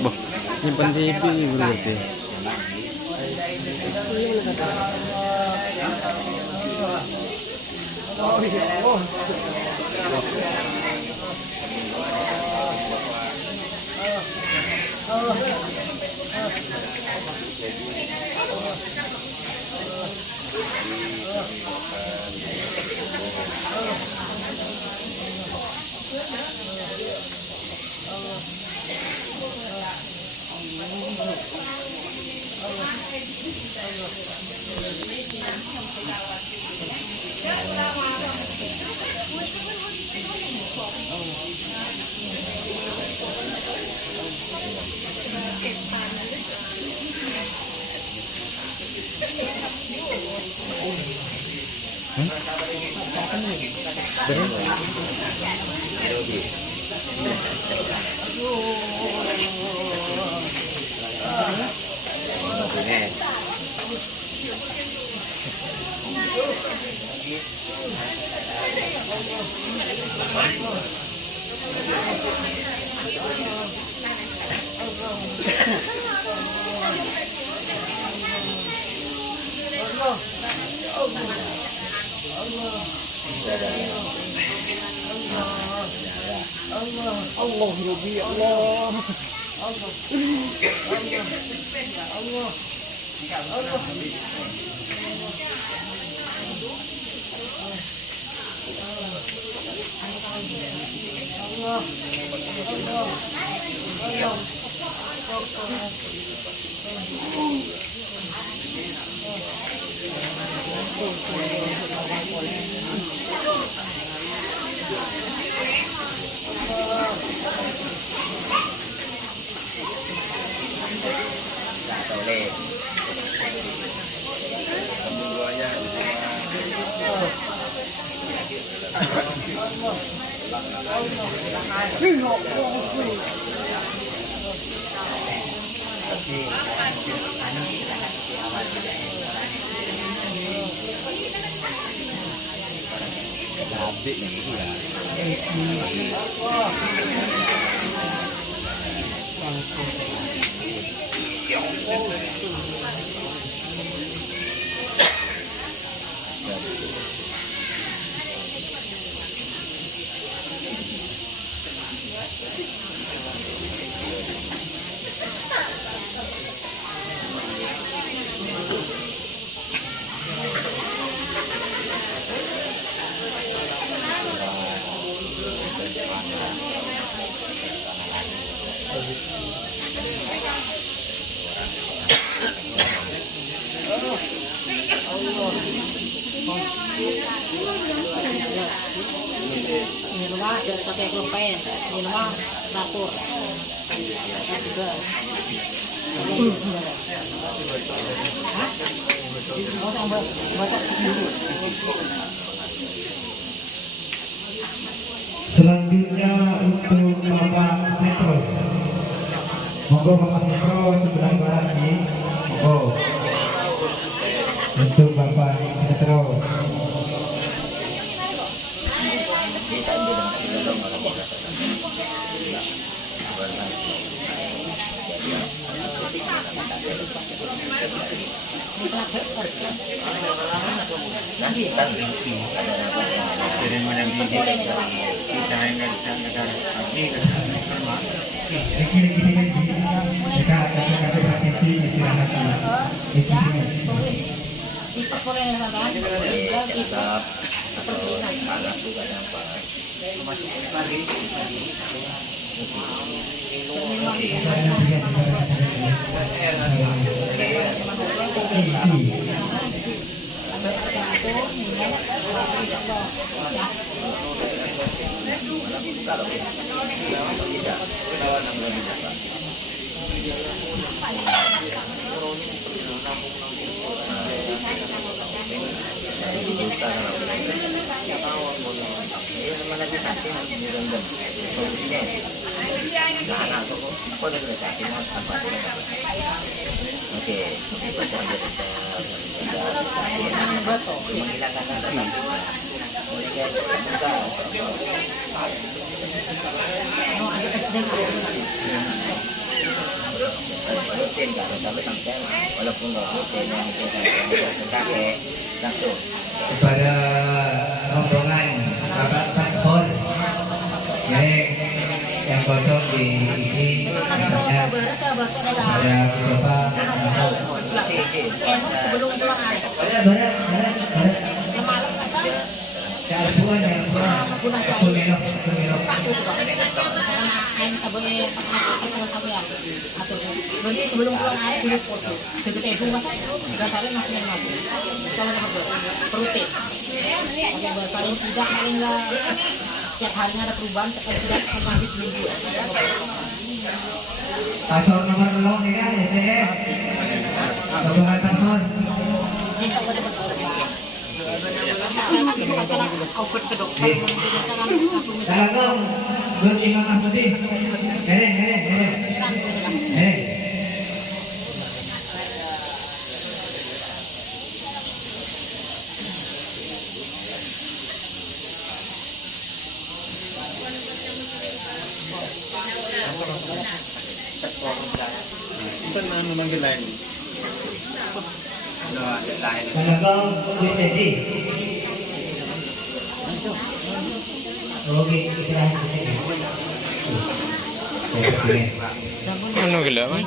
Boh, nyimpan TV berarti. Allah Rabbi Allah. Ini rumah jangan pakai kelompen, ini rumah teratur. Selanjutnya untuk Bapak Setro. Monggo Bapak Setro sebelah barat ini. Monggo. Untuk Bapak Setro. Kepada rombongan Bapak Sakor yang kosong diisi misalnya ada beberapa Sebelum pulang air. banyak Yang malam kan yang buan Kunino karena air sabunnya sabu ya. Berarti sebelum pulang air dulu foto. Segitu itu masa dasarnya masih yang mati. Kalau nak protein. Oke, paling tidak paling nggak tiap harinya ada perubahan, sekali tidak sampai habis minggu. Pasor nomor 0 ini kan ya rombongan Sakor Output ke dokter Kalau belum Imam Ahmadi Pernah memanggil lain. Ada lain. Menangkau Witedi Oke, istirahat di sini. Ano gila man?